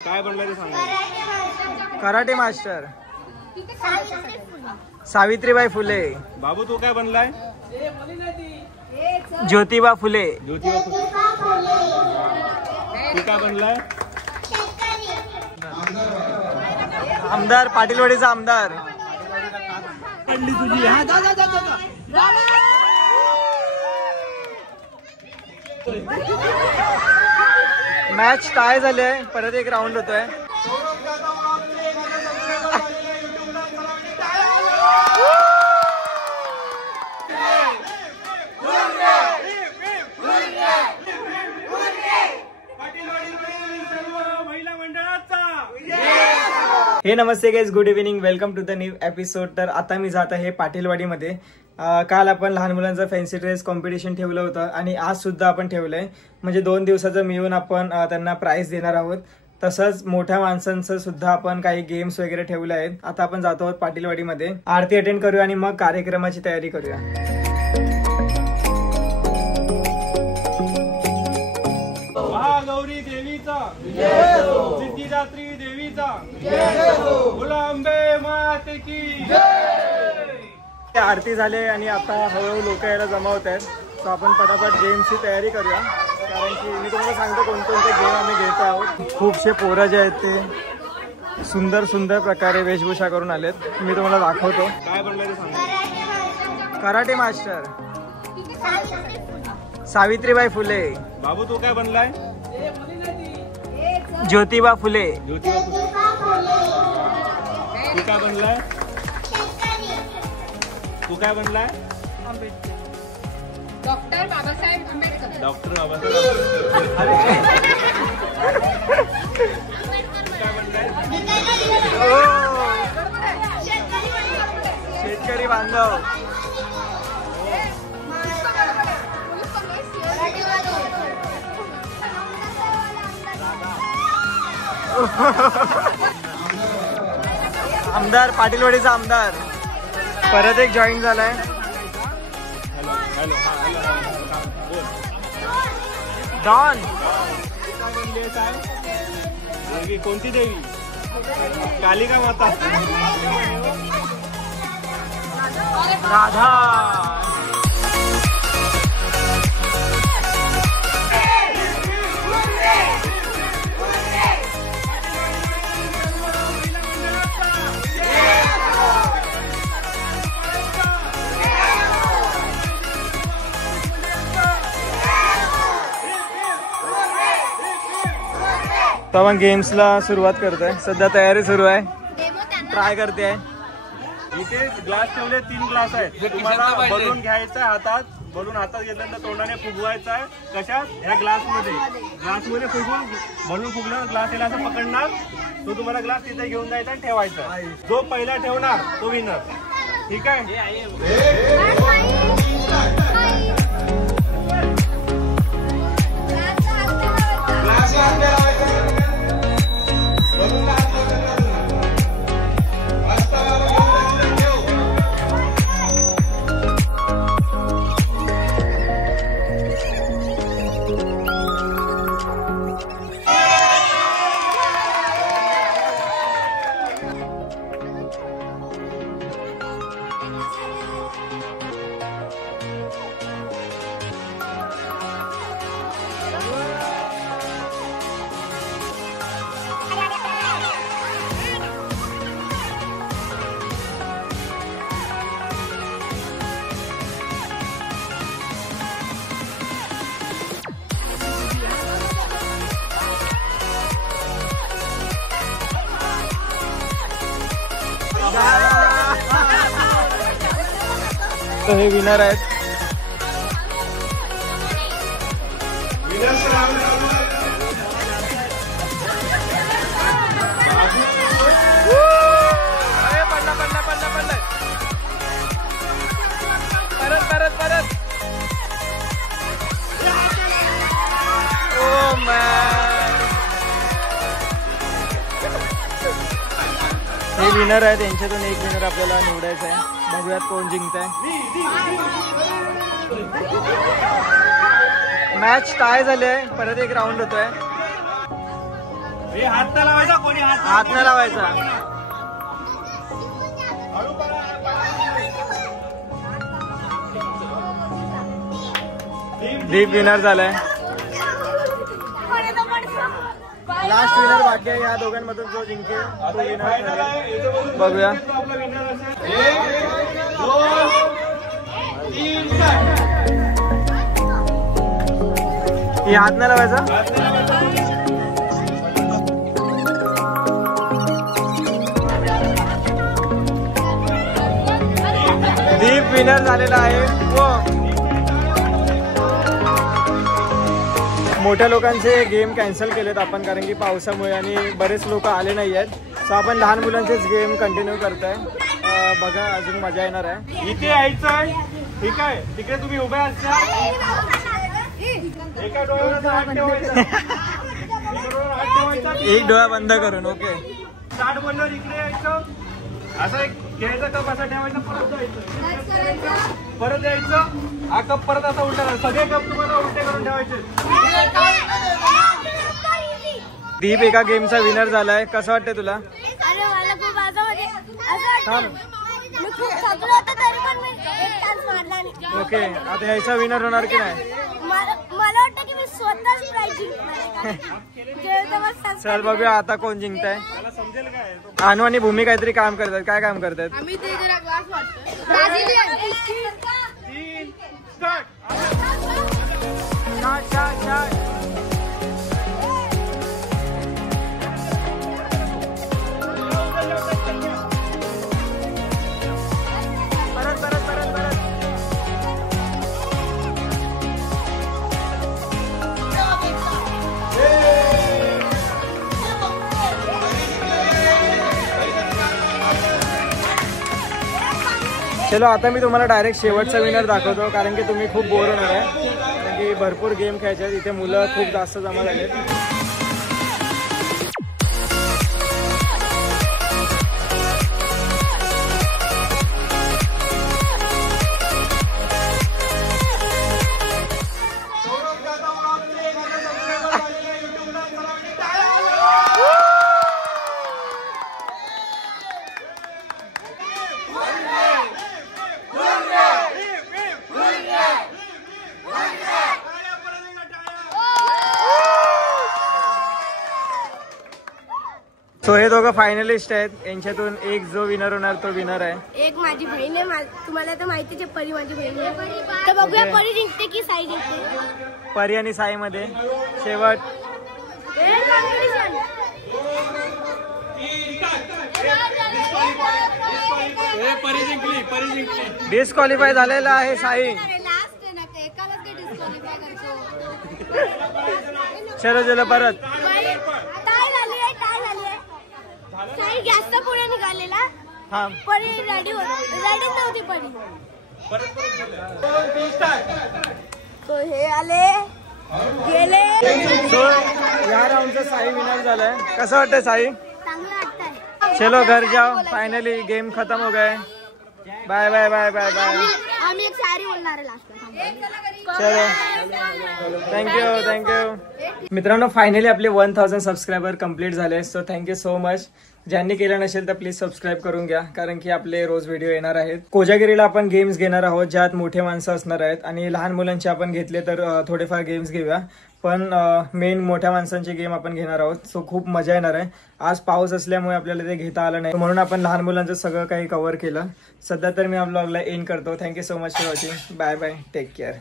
काय बनलं ते सांगा. Karate master Savitribai Phule. बाबू तू काय बनलाय? ज्योतिबा फुले. ज्योतिबा फुले. तू काय बनलाय? आमदार पाटीलवाडीचा आमदार. तुझी मॅच टाय झाले, परत एक राऊंड होतोय. हे नमस्ते guys, good evening, welcome to the new episode. तर आता मी जात आहे पाटीलवाडीमध्ये. काल आपण लहान मुलांचं फॅन्सी ड्रेस कॉम्पिटिशन ठेवलं होतं आणि आज सुद्धा आपण ठेवलंय. म्हणजे 2 दिवसाचं मिळून आपण त्यांना प्राइज देणार आहोत. तसंच मोठ्या माणसांचं सुद्धा आपण काही गेम्स वगैरे ठेवले आहेत. आता आपण जातो आहोत पाटीलवाडीमध्ये. आरती अटेंड करूया आणि मग कार्यक्रमाची तयारी करूया. महागौरी देवीचा जय हो, सिद्धिदात्री देवीचा जय हो, मुलांबे माते की जय. आरती झाले आणि आता हळूहळू लोक यायला जमा होत आहेत. तर आपण पटापट गेमची तयारी करूया, कारण की मी तुम्हाला सांगतो कोणकोणते गेम आम्ही घेतो आहोत. खूपशे पोरं जे आहेत ते सुंदर सुंदर प्रकारे वेशभूषा करून आलेत. मी तुम्हाला दाखवतो. काय बनलं ते सांगा. Karate master Savitribai Phule. बाबू तू काय बनलाय? ज्योतिबा फुले. ज्योतिबा फुले. तू काय बनलाय? तू काय बनलाय? डॉक्टर बाबासाहेब आंबेडकर. डॉक्टर बाबासाहेब शेतकरी बांधव. आमदार पाटीलवाडीचा आमदार परत एक जॉईन झालाय. हॅलो हॅलो बोल. डॉन. देवी कोणती देवी? कालिका माता. राधा. तर आपण गेम्सला सुरुवात करतोय. सध्या तयारी सुरू आहे. ट्राय करते आहे. इथे ग्लास ठेवले, 3 ग्लास आहेत. तुम्हाला बलून घ्यायचा आहे हातात. बलून हातात घेतल्यानंतर तोंडाने फुगवायचा आहे. कशात? ह्या ग्लासमध्ये फुगून बलून फुगल्यावर ग्लास याला असं पकडणार. तो तुम्हाला ग्लास तिथे घेऊन जायचा आणि ठेवायचा. जो पहिला ठेवणार तो विनर. ठीक आहे? तर हे विनर आहेत. परत. ओ मॅन, हे विनर आहेत. यांच्यातून एक विनर आपल्याला निवडायचा आहे. बघूयात कोण जिंकतंय. मॅच टाय झाले, परत एक राऊंड होतोय. हे हात नाही लावायचा, कोणी हात नाही लावायचा. हळू पळा. दीप विनर झालाय. लास्ट विनर बाकी आहे. या दोघांमधून जो जिंकेल तो विनर ठरेल. बघूया. 1, 2, 3 स्टार्ट. ही हात नाही लावायचा. दीप विनर झालेला आहे. मोठ्या लोकांचे गेम कॅन्सल केलेत आपण, कारण की पावसामुळे आणि बरेच लोक आले नाही आहेत. सो आपण लहान मुलांचेच गेम कंटिन्यू करताय. बघा, अजून मजा येणार आहे. इथे यायचं आहे, ठीक आहे. तिकडे तुम्ही उभे असता. एका डोळ्यावर हात ठेवायचा. एक डोळा बंद करून. ओके. स्टार्ट बोलल्यावर इकडे यायचं. असं एक घ्यायचा कप असा ठेवायचा, परत जायचं, परत यायचं. हा कप परत असा उलटा करायचा. सगळे कप तुम्हाला उलटे करून ठेवायचे. दीप एका गेमचा विनर झालाय. कसं वाटतंय तुला? अरे मला खूप असं वाटतं मी खूप थकलो होतो तरी पण मी एक चान्स मारला नाही. ओके. आता ह्याचा विनर होणार की नाही? मला वाटतं की मी स्वतःच प्राइज जिंकणार. चल बघूया आता कोण जिंकताय. त्याला समजेल काय अनु आणि भूमी काहीतरी काम करतात. काय काम करतात? आम्ही ते जरा ग्लास वाटतो. Brazilian 3 start. परत परत परत परत. चलो आता मी तुम्हाला डायरेक्ट शेवटचा विनर दाखवतो, कारण की तुम्ही खूप बोर होणार आहे. कारण की भरपूर गेम खेळायचे आहेत. इथे मुलं खूप जास्त जमा झालेत. तो हे दोघं फायनलिस्ट आहेत. यांच्यातून एक जो विनर होणार तो विनर आहे. एक माझी बहीण आहे. तुम्हाला तर माहितीच आहे, परी माझी बहीण आहे. तर बघूया परी जिंकते की साई जिंकते. परी आणि साई मध्ये शेवट. परी जिंकली, परी जिंकली. डिस्क्वालिफाय झालेला आहे साई. चलो चलो परत. साई जास्त पुढे निघालेला. हा परी रेडी नव्हती परी. तो हे आले गेले. सो या राऊंडचा साई विनर झालाय. कसं वाटतंय साई? चांगलं वाटतंय. चलो घर जाओ. फाइनली गेम खत्म हो गए. Bye bye bye bye bye. आम्ही एक शायरी बोलणार आहे लास्टला. चलो थँक्यू थँक्यू. मित्रांनो फायनली आपले 1000 सबस्क्रायबर कंप्लीट झाले. So thank you so much. ज्यांनी केलं नसेल तर प्लीज सबस्क्राईब करून घ्या, कारण की आपले रोज व्हिडिओ येणार आहेत. कोजागिरीला आपण गेम्स घेणार आहोत ज्यात मोठे माणसं असणार आहेत, आणि लहान मुलांचे आपण घेतले तर थोडेफार गेम्स घेऊया, पण मेन मोठ्या माणसांचे गेम आपण घेणार आहोत. सो खूप मजा येणार आहे. आज पाऊस असल्यामुळे आपल्याला ते घेता आलं नाही, म्हणून आपण लहान मुलांचं सगळं काही कव्हर केलं. सध्या तर मी आपल्या ब्लॉगला एंड करतो. Thank you so much for watching. Bye bye. Take care.